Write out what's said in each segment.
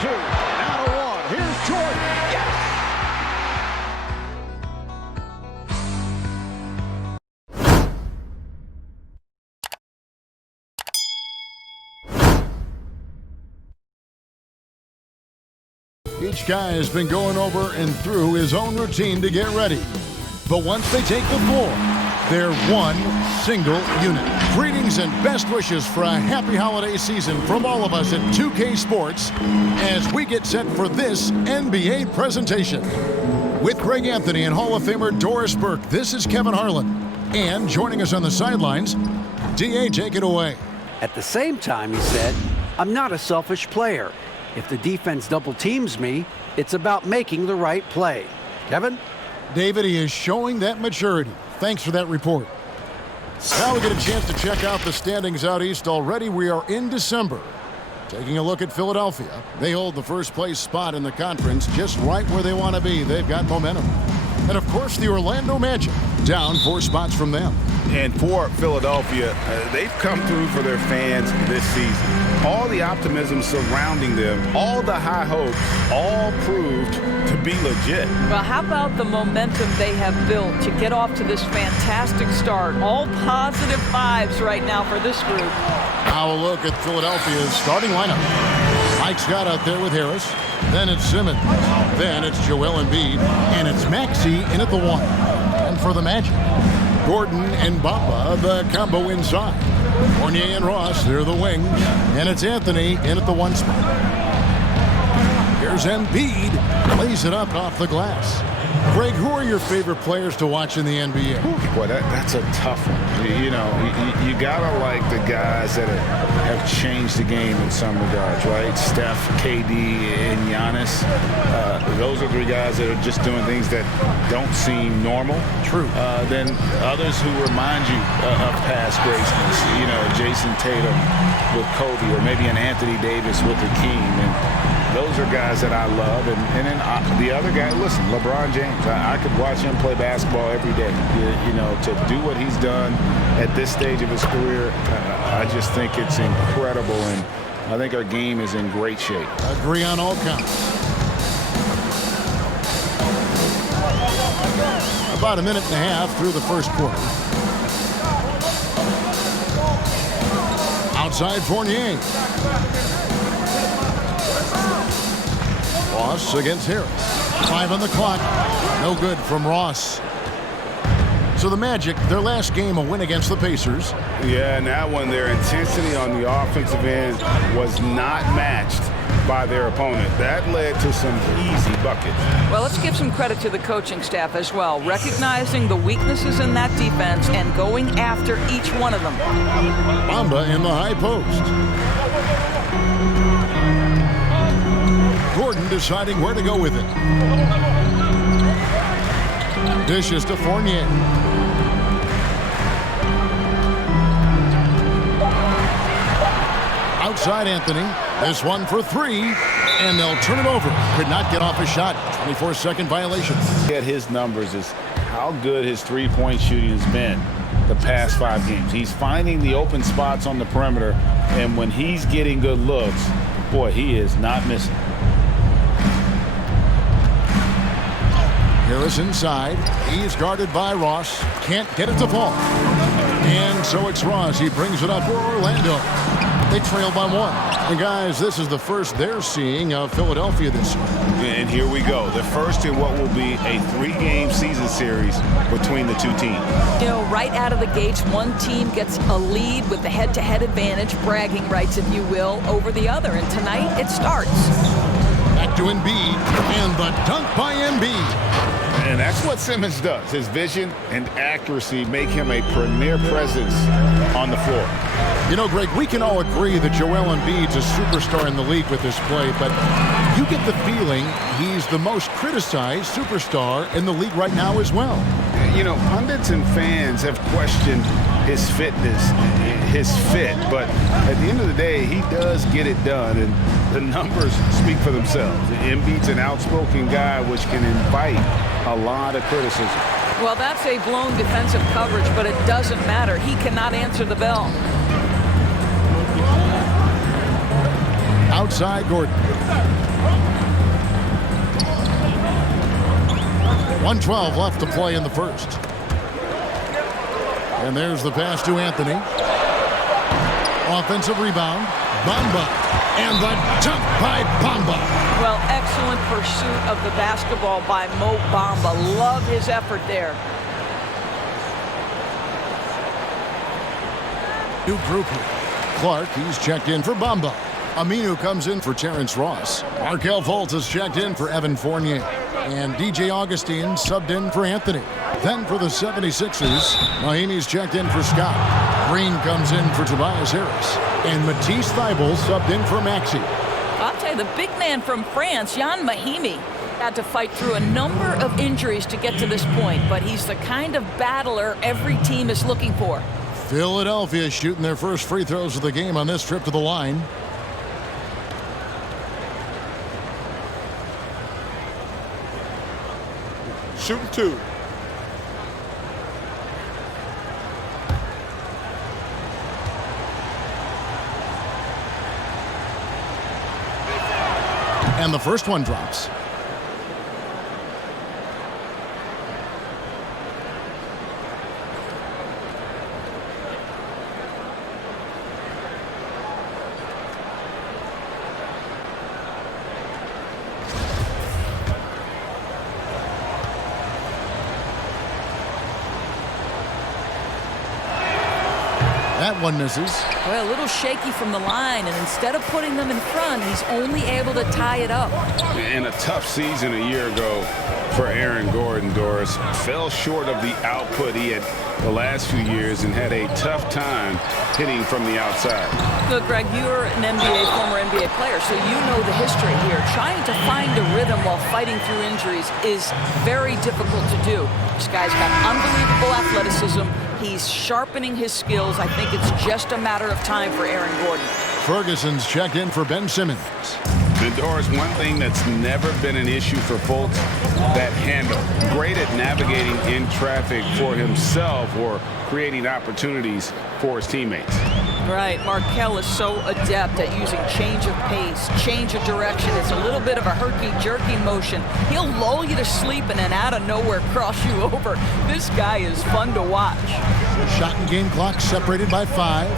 2. Now to 1. Here's Jordan. Yes! Each guy has been going over and through his own routine to get ready. But once they take the floor, they're one single unit. Greetings and best wishes for a happy holiday season from all of us at 2K Sports as we get set for this NBA presentation. With Greg Anthony and Hall of Famer Doris Burke, this is Kevin Harlan. And joining us on the sidelines, D.A., take it away. At the same time, he said, I'm not a selfish player. If the defense double teams me, it's about making the right play. Kevin? David, he is showing that maturity. Thanks for that report. Now we get a chance to check out the standings out east already. We are in December. Taking a look at Philadelphia. They hold the first place spot in the conference just right where they want to be. They've got momentum. And of course, the Orlando Magic, down 4 spots from them. And for Philadelphia, they've come through for their fans this season. All the optimism surrounding them, all the high hopes, all proved to be legit. Well, how about the momentum they have built to get off to this fantastic start? All positive vibes right now for this group. Now a look at Philadelphia's starting lineup. Mike's got out there with Harris. Then it's Simmons. Then it's Joel Embiid. And it's Maxey in at the 1. And for the Magic, Gordon and Bamba, the combo inside. Fournier and Ross, they're the wings. And it's Anthony in at the 1 spot. Here's Embiid. Lays it up off the glass. Greg, who are your favorite players to watch in the NBA? Boy, that's a tough one. You know, you gotta like the guys that have changed the game in some regards, right? Steph, KD, and Giannis. Those are 3 guys that are just doing things that don't seem normal. True. Then others who remind you of past greatness. You know, Jason Tatum with Kobe, or maybe an Anthony Davis with Hakeem. And those are guys that I love. And then the other guy, listen, LeBron James. I could watch him play basketball every day. You know, to do what he's done at this stage of his career, I just think it's incredible. And I think our game is in great shape. Agree on all counts. About a minute and a half through the first quarter. Outside Fournier. Ross against Harris. 5 on the clock. No good from Ross. So the Magic, their last game, a win against the Pacers. Yeah, and that one, their intensity on the offensive end was not matched by their opponent. That led to some easy buckets. Well, let's give some credit to the coaching staff as well, recognizing the weaknesses in that defense and going after each one of them. Bamba in the high post. Gordon deciding where to go with it. Dishes to Fournier. Outside Anthony. This one for 3. And they'll turn it over. Could not get off a shot. 24-second violation. At his numbers is how good his three-point shooting has been the past 5 games. He's finding the open spots on the perimeter. And when he's getting good looks, boy, he is not missing. Harris inside. He's guarded by Ross. Can't get it to fall. And so it's Ross. He brings it up for Orlando. They trail by 1. And guys, this is the first they're seeing of Philadelphia this year. And here we go. The first in what will be a 3-game season series between the 2 teams. You know, right out of the gates, one team gets a lead with the head-to-head advantage, bragging rights, if you will, over the other. And tonight, it starts. Back to Embiid. And the dunk by Embiid. And that's what Simmons does. His vision and accuracy make him a premier presence on the floor. You know, Greg, we can all agree that Joel Embiid's a superstar in the league with this play, but you get the feeling he's the most criticized superstar in the league right now as well. You know, pundits and fans have questioned his fitness, his fit, but at the end of the day, he does get it done, and the numbers speak for themselves. Embiid's an outspoken guy, which can invite a lot of criticism. Well, that's a blown defensive coverage, but it doesn't matter. He cannot answer the bell. outside Gordon. 1:12 left to play in the first. And there's the pass to Anthony. Offensive rebound. Bamba. And the jump by Bamba. Well, excellent pursuit of the basketball by Mo Bamba. Love his effort there. New group here. Clark, he's checked in for Bamba. Aminu comes in for Terrence Ross. Markelle Fultz is checked in for Evan Fournier. And DJ Augustine subbed in for Anthony. Then for the 76ers, Mahimi's checked in for Scott. Green comes in for Tobias Harris. And Matisse Thybulle subbed in for Maxey. I'll tell you, the big man from France, Jan Mahimi, had to fight through a number of injuries to get to this point, but he's the kind of battler every team is looking for. Philadelphia shooting their first free throws of the game on this trip to the line. Shooting 2. And the first one drops. That one misses. Well, a little shaky from the line, and instead of putting them in front, he's only able to tie it up. In a tough season a year ago for Aaron Gordon, Doris, fell short of the output he had the last few years and had a tough time hitting from the outside. Look, Greg, you're an former NBA player, so you know the history here. Trying to find a rhythm while fighting through injuries is very difficult to do. This guy's got unbelievable athleticism. He's sharpening his skills. I think it's just a matter of time for Aaron Gordon. Ferguson's checked in for Ben Simmons. And Doris, one thing that's never been an issue for Fultz, that handle. Great at navigating in traffic for himself or creating opportunities for his teammates. Right, Markelle is so adept at using change of pace, change of direction. It's a little bit of a herky-jerky motion. He'll lull you to sleep and then out of nowhere cross you over. This guy is fun to watch. Shot and game clock separated by 5.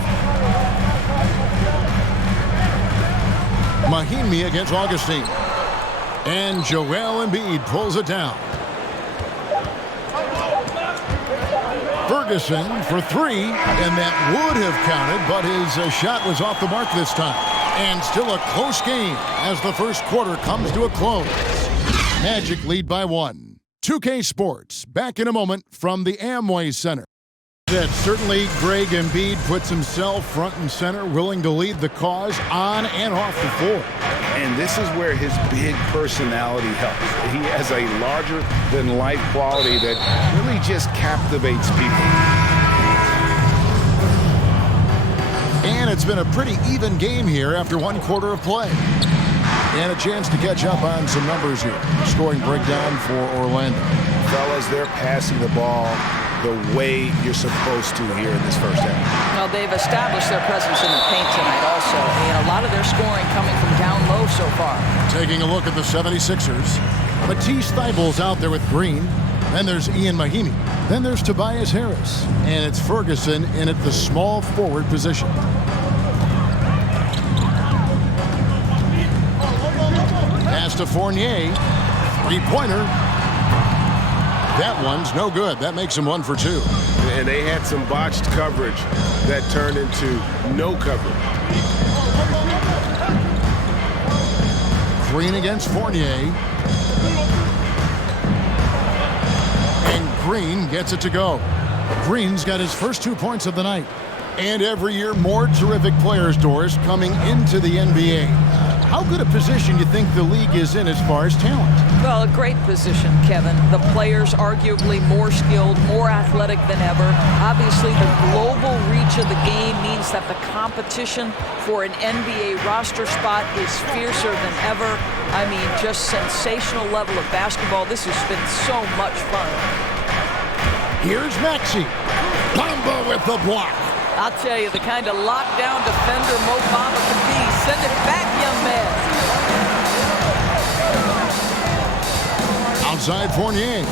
Mahimi against Augustine. And Joel Embiid pulls it down. Ferguson for 3, and that would have counted, but his shot was off the mark this time. And still a close game as the first quarter comes to a close. Magic lead by 1. 2K Sports, back in a moment from the Amway Center. That certainly Greg Embiid puts himself front and center, willing to lead the cause on and off the floor. And this is where his big personality helps. He has a larger-than-life quality that really just captivates people. And it's been a pretty even game here after 1 quarter of play. And a chance to catch up on some numbers here. Scoring breakdown for Orlando. Fellas, they're passing the ball the way you're supposed to here in this first half. Well, they've established their presence in the paint tonight also, and a lot of their scoring coming from down low so far. Taking a look at the 76ers. Matisse Thybulle's out there with Green. Then there's Ian Mahimi. Then there's Tobias Harris. And it's Ferguson in at the small forward position. Pass to Fournier. 3-pointer. That one's no good. That makes him 1 for 2. And they had some botched coverage that turned into no coverage. Green against Fournier. And Green gets it to go. Green's got his first 2 points of the night. And every year, more terrific players, Doris, coming into the NBA. How good a position you think the league is in as far as talent? Well, a great position, Kevin. The players arguably more skilled, more athletic than ever. Obviously, the global reach of the game means that the competition for an NBA roster spot is fiercer than ever. I mean, just sensational level of basketball. This has been so much fun. Here's Maxey. Bamba with the block. I'll tell you, the kind of lockdown defender Mo Bamba can be. Send it back, young man. Inside Fournier.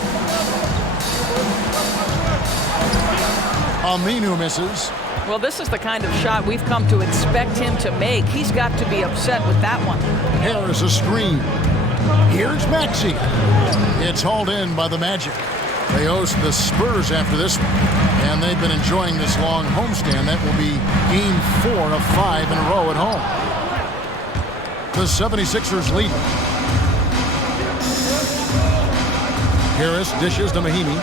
Aminu misses. Well, this is the kind of shot we've come to expect him to make. He's got to be upset with that one. Harris a screen. Here's Maxey. It's hauled in by the Magic. They host the Spurs after this one, and they've been enjoying this long homestand. That will be game 4 of 5 in a row at home. The 76ers lead. Harris dishes to Mahimi.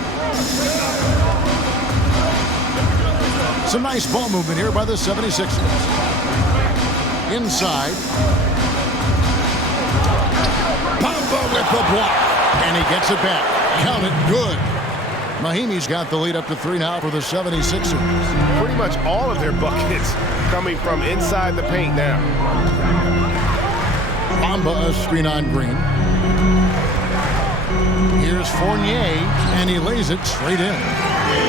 Some nice ball movement here by the 76ers. Inside. Bamba with the block. And he gets it back. Count it. Good. Mahimi's got the lead up to 3 now for the 76ers. Pretty much all of their buckets coming from inside the paint now. Bamba a screen on Green. Here's Fournier, and he lays it straight in.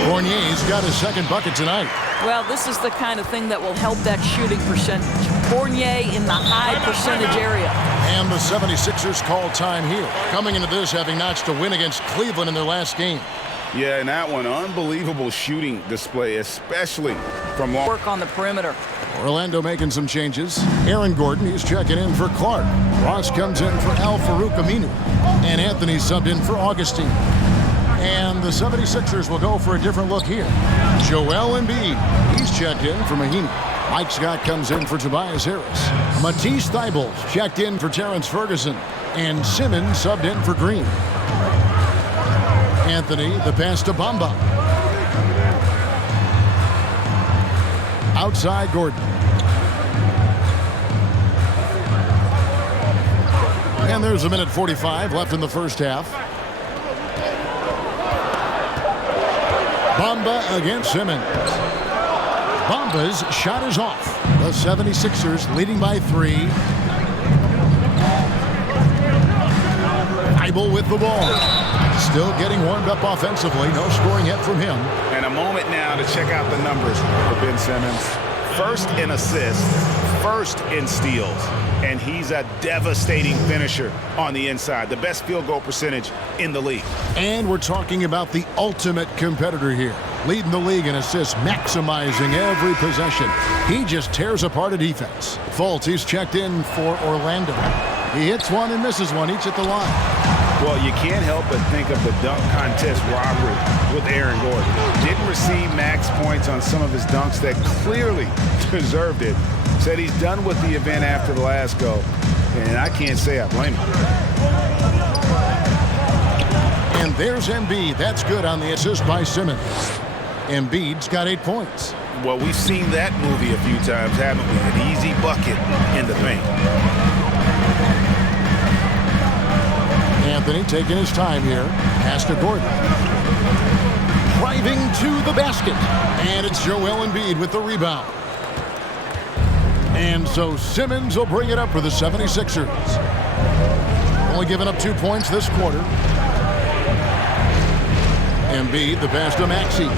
Fournier's got his second bucket tonight. Well, this is the kind of thing that will help that shooting percentage. Fournier in the high percentage area. And the 76ers call time here. Coming into this having notched a win against Cleveland in their last game. Yeah, and that one, unbelievable shooting display, especially from long. Work on the perimeter. Orlando making some changes. Aaron Gordon, he's checking in for Clark. Ross comes in for Al-Farouq Aminu. And Anthony subbed in for Augustine. And the 76ers will go for a different look here. Joel Embiid, he's checked in for Mahimi. Mike Scott comes in for Tobias Harris. Matisse Thybulle checked in for Terrence Ferguson. And Simmons subbed in for Green. Anthony, the pass to Bamba. Outside Gordon. And there's a minute 45 left in the first half. Bamba against Simmons. Bamba's shot is off. The 76ers leading by 3. Thybulle with the ball. Still getting warmed up offensively. No scoring yet from him. And a moment now to check out the numbers for Ben Simmons. First in assists, first in steals. And he's a devastating finisher on the inside. The best field goal percentage in the league. And we're talking about the ultimate competitor here. Leading the league in assists, maximizing every possession. He just tears apart a defense. Fultz, he's checked in for Orlando. He hits one and misses one, each at the line. Well, you can't help but think of the dunk contest robbery with Aaron Gordon. Didn't receive max points on some of his dunks that clearly deserved it. Said he's done with the event after the last go, and I can't say I blame him. And there's Embiid. That's good on the assist by Simmons. Embiid's got 8 points. Well, we've seen that movie a few times, haven't we? An easy bucket in the paint. Anthony taking his time here. Pass to Gordon. Driving to the basket. And it's Joel Embiid with the rebound. And so Simmons will bring it up for the 76ers. Only giving up 2 points this quarter. Embiid, the pass to Maxey.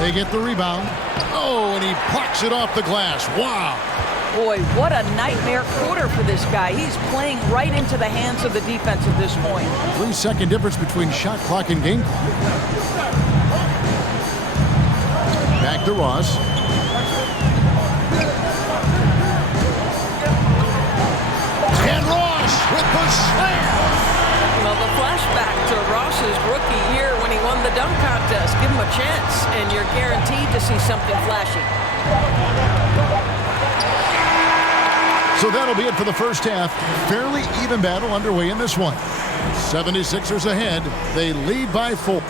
They get the rebound. Oh, and he plucks it off the glass. Wow. Boy, what a nightmare quarter for this guy. He's playing right into the hands of the defense at this point. 3-second difference between shot clock and game clock. Back to Ross. And Ross with the slam. Well, the flashback to Ross's rookie year when he won the dunk contest. Give him a chance, and you're guaranteed to see something flashy. So that'll be it for the first half. Fairly even battle underway in this one. 76ers ahead. They lead by 4.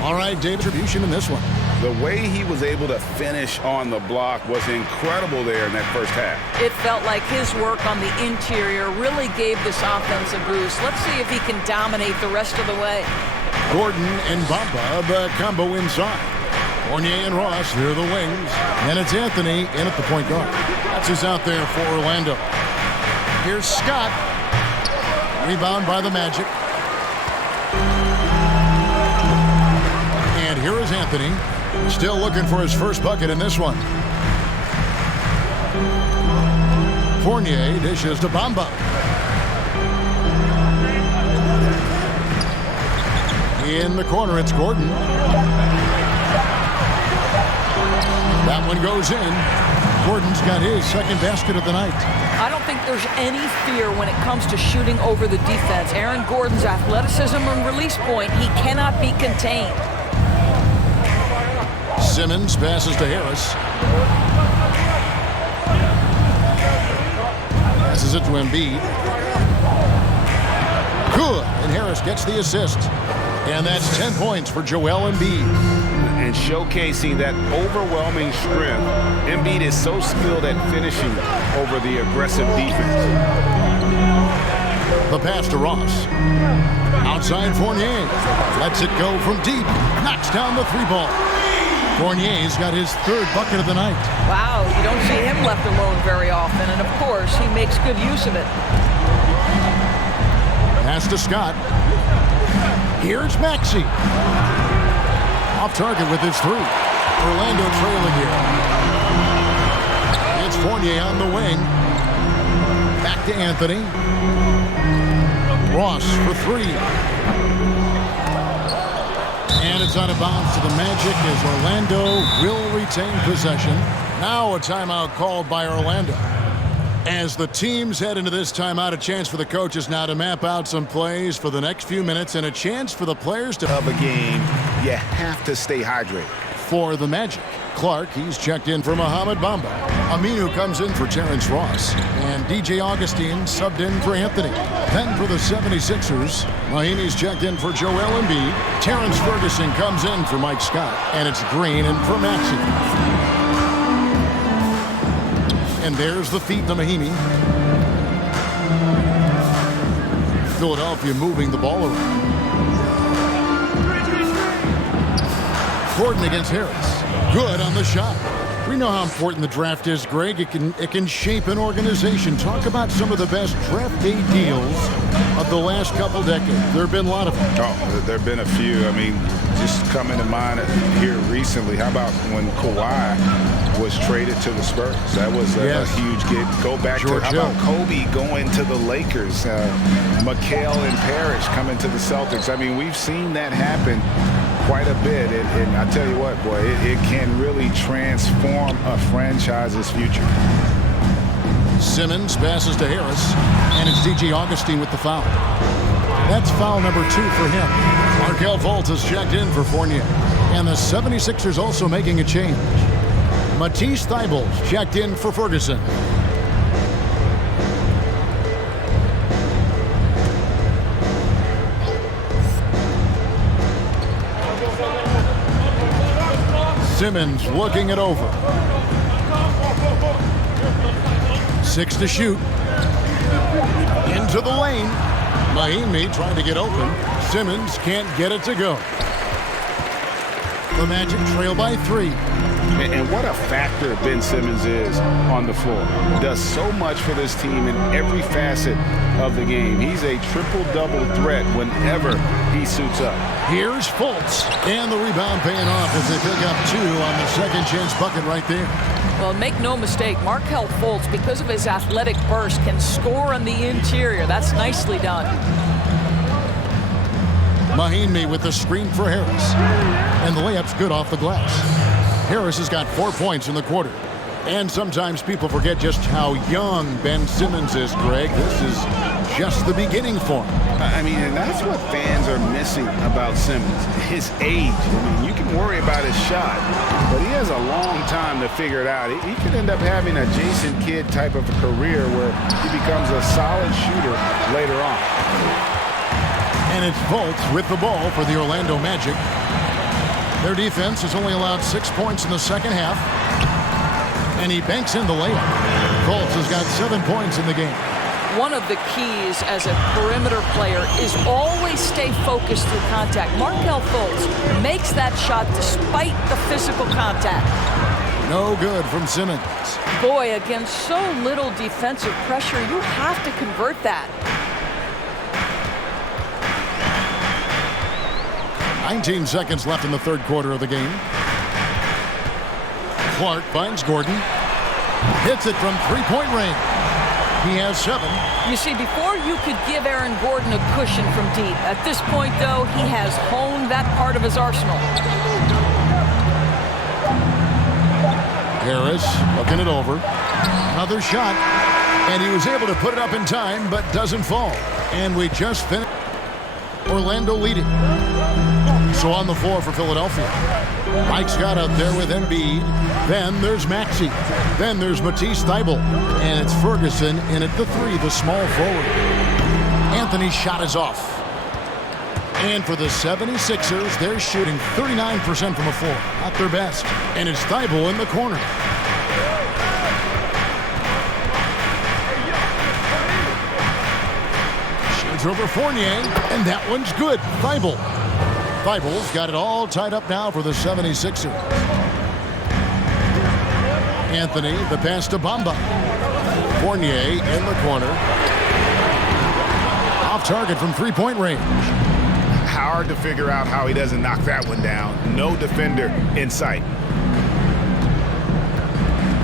All right, David, distribution in this one. The way he was able to finish on the block was incredible there in that first half. It felt like his work on the interior really gave this offense a boost. Let's see if he can dominate the rest of the way. Gordon and Bamba, the combo inside. Fournier and Ross, they're the wings. And it's Anthony in at the point guard. That's who's out there for Orlando. Here's Scott. Rebound by the Magic. And here is Anthony. Still looking for his first bucket in this one. Fournier dishes to Bamba. In the corner, it's Gordon. That one goes in. Gordon's got his second basket of the night. I don't think there's any fear when it comes to shooting over the defense. Aaron Gordon's athleticism and release point, he cannot be contained. Simmons passes to Harris. Passes it to Embiid. Good, and Harris gets the assist. And that's 10 points for Joel Embiid. And showcasing that overwhelming strength, Embiid is so skilled at finishing over the aggressive defense. The pass to Ross. Outside Fournier. Lets it go from deep. Knocks down the three ball. Fournier's got his third bucket of the night. Wow, you don't see him left alone very often, and of course, he makes good use of it. Pass to Scott. Here's Maxey. Off target with his three. Orlando trailing here. It's Fournier on the wing. Back to Anthony. Ross for three. And it's out of bounds to the Magic as Orlando will retain possession. Now a timeout called by Orlando. As the teams head into this timeout, a chance for the coaches now to map out some plays for the next few minutes and a chance for the players to... Of a game, you have to stay hydrated. For the Magic, Clark, he's checked in for Mohamed Bamba. Aminu comes in for Terrence Ross. And DJ Augustine subbed in for Anthony. Then for the 76ers, Mahinmi's checked in for Joel Embiid. Terrence Ferguson comes in for Mike Scott. And it's Green in for Maxey. And there's the feet to Mahinmi. Philadelphia moving the ball around. Gordon against Harris. Good on the shot. We know how important the draft is, Greg. It can shape an organization. Talk about some of the best draft day deals of the last couple decades. There have been a lot of them. Oh, there have been a few. I mean, just coming to mind here recently. How about when Kawhi was traded to the Spurs? That was a huge get. Go back George to how about Kobe going to the Lakers? McHale and Parrish coming to the Celtics. I mean, we've seen that happen quite a bit, and I tell you what, boy, it can really transform a franchise's future. Simmons passes to Harris, and it's DJ Augustine with the foul. That's foul number 2 for him. Markelle Fultz has checked in for Fournier, and the 76ers also making a change. Matisse Thybulle checked in for Ferguson. Simmons looking it over. 6 to shoot. Into the lane. Mahinmi trying to get open. Simmons can't get it to go. The Magic trail by 3. And what a factor Ben Simmons is on the floor. Does so much for this team in every facet of the game. He's a triple-double threat whenever he suits up. Here's Fultz. And the rebound paying off as they pick up 2 on the second chance bucket right there. Well, make no mistake, Markelle Fultz, because of his athletic burst, can score on the interior. That's nicely done. Mahinmi with the screen for Harris. And the layup's good off the glass. Harris has got 4 points in the quarter. And sometimes people forget just how young Ben Simmons is, Greg. This is just the beginning for him. I mean, and that's what fans are missing about Simmons, his age. I mean, you can worry about his shot, but he has a long time to figure it out. He could end up having a Jason Kidd type of a career where he becomes a solid shooter later on. And it's Fultz with the ball for the Orlando Magic. Their defense has only allowed 6 points in the second half. And he banks in the layup. Fultz has got 7 points in the game. One of the keys as a perimeter player is always stay focused through contact. Markelle Fultz makes that shot despite the physical contact. No good from Simmons. Boy, against so little defensive pressure, you have to convert that. 19 seconds left in the third quarter of the game. Clark finds Gordon. Hits it from three-point range. He has 7. You see, before you could give Aaron Gordon a cushion from deep. At this point, though, he has honed that part of his arsenal. Harris looking it over. Another shot. And he was able to put it up in time, but doesn't fall. And we just finished. Orlando leading. So on the floor for Philadelphia. Mike's got out there with Embiid. Then there's Maxey. Then there's Matisse Thybulle. And it's Ferguson in at the 3, the small forward. Anthony's shot is off. And for the 76ers, they're shooting 39% from the floor. Not their best. And it's Thybulle in the corner. Shoots over Fournier, and that one's good. Thybulle's got it all tied up now for the 76ers. Anthony, the pass to Bamba. Fournier in the corner. Off target from three-point range. Hard to figure out how he doesn't knock that one down. No defender in sight.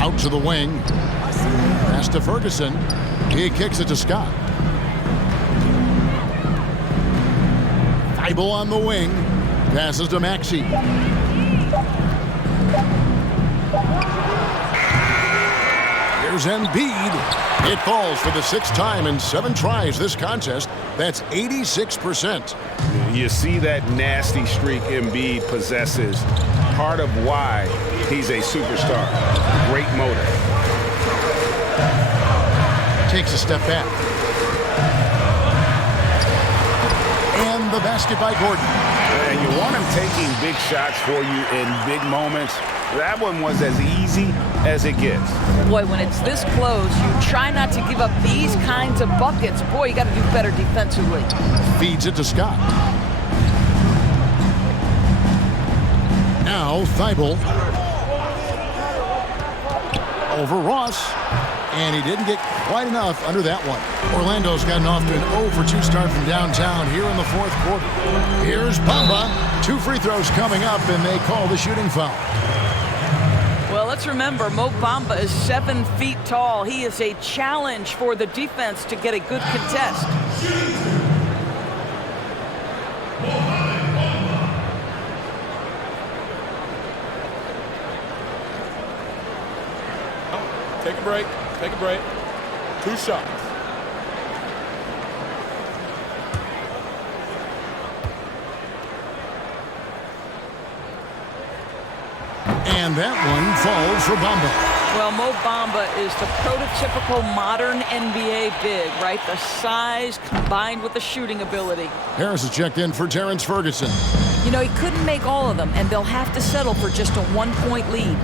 Out to the wing. Pass to Ferguson. He kicks it to Scott. Thybulle on the wing. Passes to Maxey. Here's Embiid. It falls for the 6th time in 7 tries this contest. That's 86%. You see that nasty streak Embiid possesses. Part of why he's a superstar. Great motor. Takes a step back. And the basket by Gordon. And you want him taking big shots for you in big moments. That one was as easy as it gets. Boy, when it's this close, you try not to give up these kinds of buckets. Boy, you got to do better defensively. Feeds it to Scott. Now Thybulle over Ross. And he didn't get quite enough under that one. Orlando's gotten off to an 0-for-2 start from downtown here in the 4th quarter. Here's Bamba. 2 free throws coming up, and they call the shooting foul. Well, let's remember, Mo Bamba is 7 feet tall. He is a challenge for the defense to get a good contest. Take a break. Take a break. 2 shots. And that one falls for Bamba. Well, Mo Bamba is the prototypical modern NBA big, right? The size combined with the shooting ability. Harris is checked in for Terrence Ferguson. You know, he couldn't make all of them, and they'll have to settle for just a 1-point lead.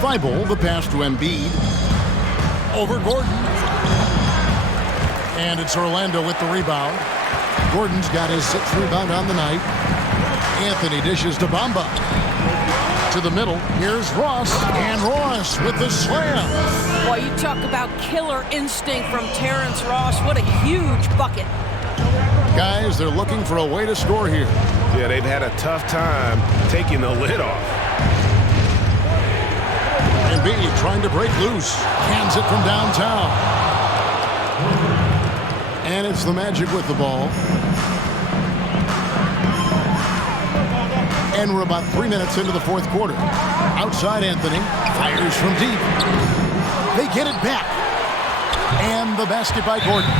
Thybulle, the pass to Embiid. Over Gordon. And it's Orlando with the rebound. Gordon's got his 6th rebound on the night. Anthony dishes to Bamba. To the middle. Here's Ross. And Ross with the slam. Well, you talk about killer instinct from Terrence Ross. What a huge bucket. Guys, they're looking for a way to score here. Yeah, they've had a tough time taking the lid off. Embiid trying to break loose. Hands it from downtown. And it's the Magic with the ball. And we're about 3 minutes into the 4th quarter. Outside Anthony. Fires from deep. They get it back. And the basket by Gordon.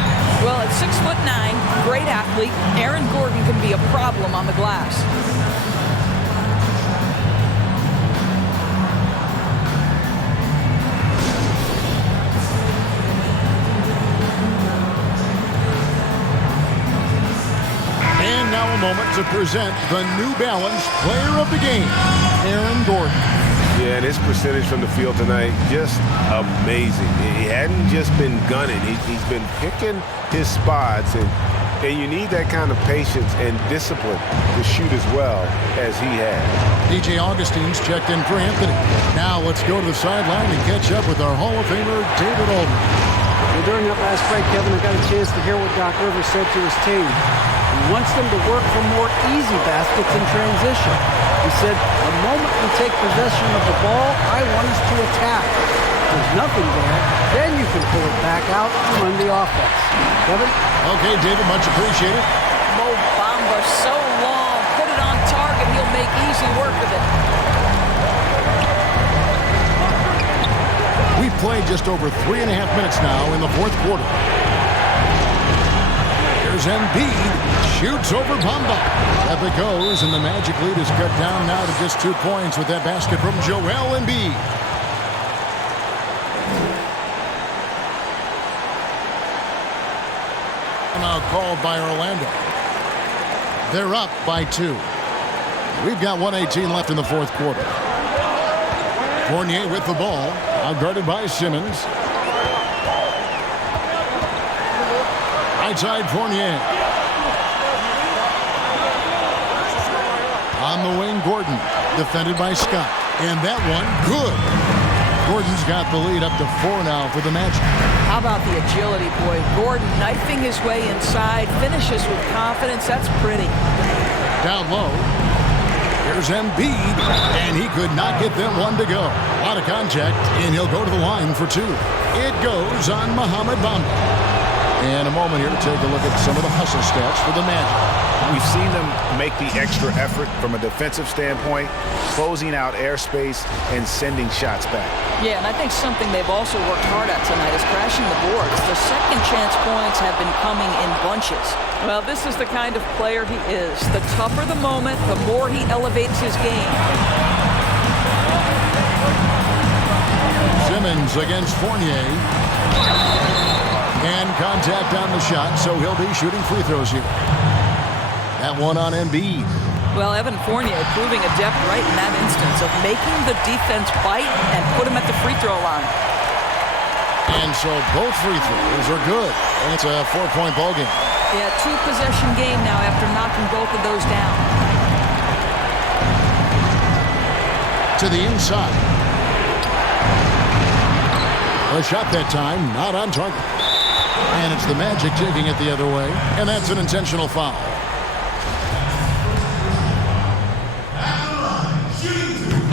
Well, at 6'9", great athlete, Aaron Gordon can be a problem on the glass. And now a moment to present the New Balance Player of the Game, Aaron Gordon. Yeah, and his percentage from the field tonight, just amazing. He hadn't just been gunning. He's been picking his spots, and you need that kind of patience and discipline to shoot as well as he has. DJ Augustine's checked in for Anthony. Now let's go to the sideline and catch up with our Hall of Famer, David Aldridge. Well, during that last break, Kevin, I got a chance to hear what Doc Rivers said to his team. He wants them to work for more easy baskets in transition. He said, the moment we take possession of the ball, I want us to attack. there's nothing there, then you can pull it back out and run the offense. Kevin? Okay, David, much appreciated. Mo Bamba so long. Put it on target. He'll make easy work of it. We've played just over 3.5 minutes now in the fourth quarter. Here's Embiid. Shoots over Bamba. Up it goes, and the Magic lead is cut down now to just 2 points with that basket from Joel Embiid. Now called by Orlando. They're up by 2. We've got 1:18 left in the fourth quarter. Fournier with the ball, outguarded by Simmons. Right side Fournier. On the wing, Gordon, defended by Scott. And that one, good. Gordon's got the lead up to 4 now for the Magic. How about the agility, boy? Gordon knifing his way inside, finishes with confidence. That's pretty. Down low. Here's Embiid, and he could not get them one to go. A lot of contact, and he'll go to the line for 2. It goes on Mohamed Bamba. And a moment here to take a look at some of the hustle stats for the Magic. We've seen them make the extra effort from a defensive standpoint, closing out airspace and sending shots back. Yeah, and I think something they've also worked hard at tonight is crashing the boards. The second chance points have been coming in bunches. Well, this is the kind of player he is. The tougher the moment, the more he elevates his game. Simmons against Fournier. And contact on the shot, so he'll be shooting free throws here. That one on Embiid. Well, Evan Fournier proving adept right in that instance of making the defense bite and put him at the free throw line. And so both free throws are good. And it's a 4-point ball game. Yeah, 2-possession game now after knocking both of those down. To the inside. A shot that time, not on target. And it's the Magic taking it the other way. And that's an intentional foul.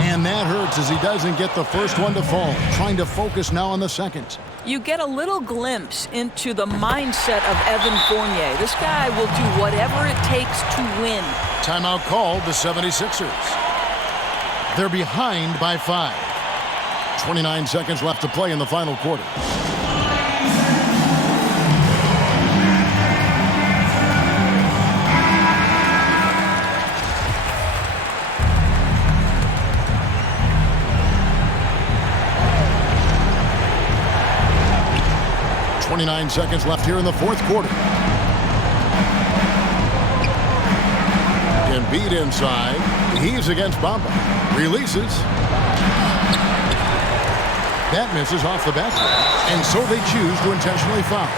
And that hurts as he doesn't get the first one to fall. Trying to focus now on the second. You get a little glimpse into the mindset of Evan Fournier. This guy will do whatever it takes to win. Timeout called the 76ers. They're behind by 5. 29 seconds left to play in the final quarter. .29 seconds left here in the fourth quarter. Embiid inside. Heaves against Bamba. Releases. That misses off the basket. And so they choose to intentionally foul.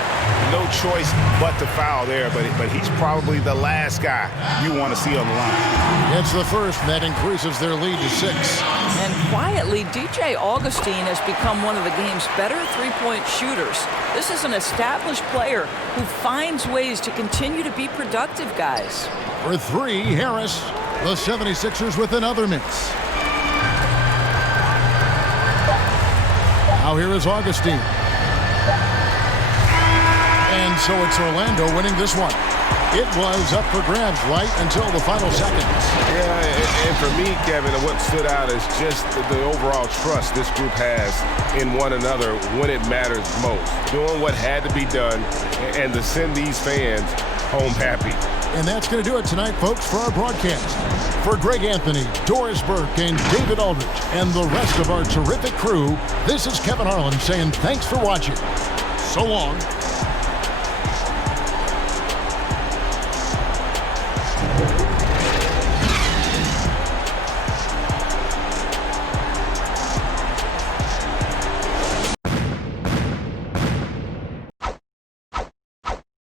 No choice but to foul there, but he's probably the last guy you want to see on the line. It's the first, and that increases their lead to 6. And quietly, DJ Augustine has become one of the game's better three-point shooters. This is an established player who finds ways to continue to be productive, guys. For 3, Harris. The 76ers with another miss. Now here is Augustine. And so it's Orlando winning this one. It was up for grabs right until the final seconds. Yeah, and for me, Kevin, what stood out is just the overall trust this group has in one another when it matters most. Doing what had to be done and to send these fans home happy. And that's going to do it tonight, folks, for our broadcast. For Greg Anthony, Doris Burke, and David Aldridge, and the rest of our terrific crew, this is Kevin Harlan saying thanks for watching. So long.